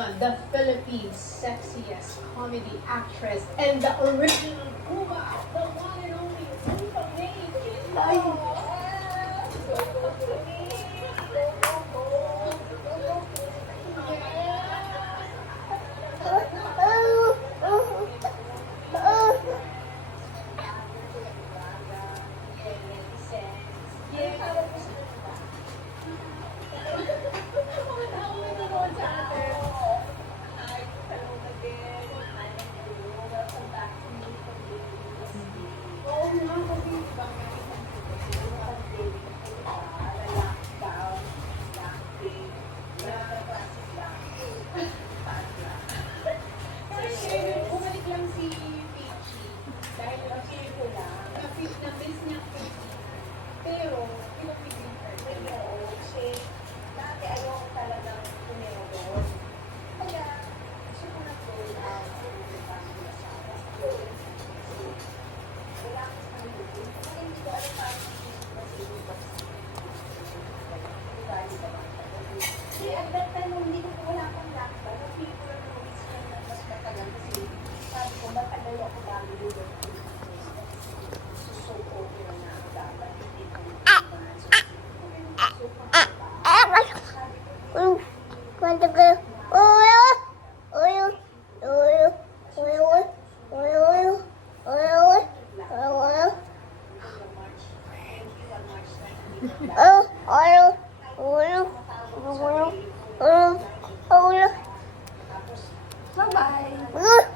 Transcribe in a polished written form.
ngayon, the Philippines' sexiest comedy actress and the original Cuba, the one and only Cuba May. Bumalik lang si Peachy dahil na-miss niya Peachy. Pero, pinapigil ka. Oo, kasi dati ayoko talagang tumira doon. Kaya, gusto ko na go out. Wala akong sabi doon. Kasi hindi ko alam paano kasi at that time, hindi ko wala pang lockdown. Kasi ko lang na-miss lang na mas matagal. Kasi sabi ko, matagal ako bago doon. So, okay lang na ang dapat. Hindi ko Bye-bye.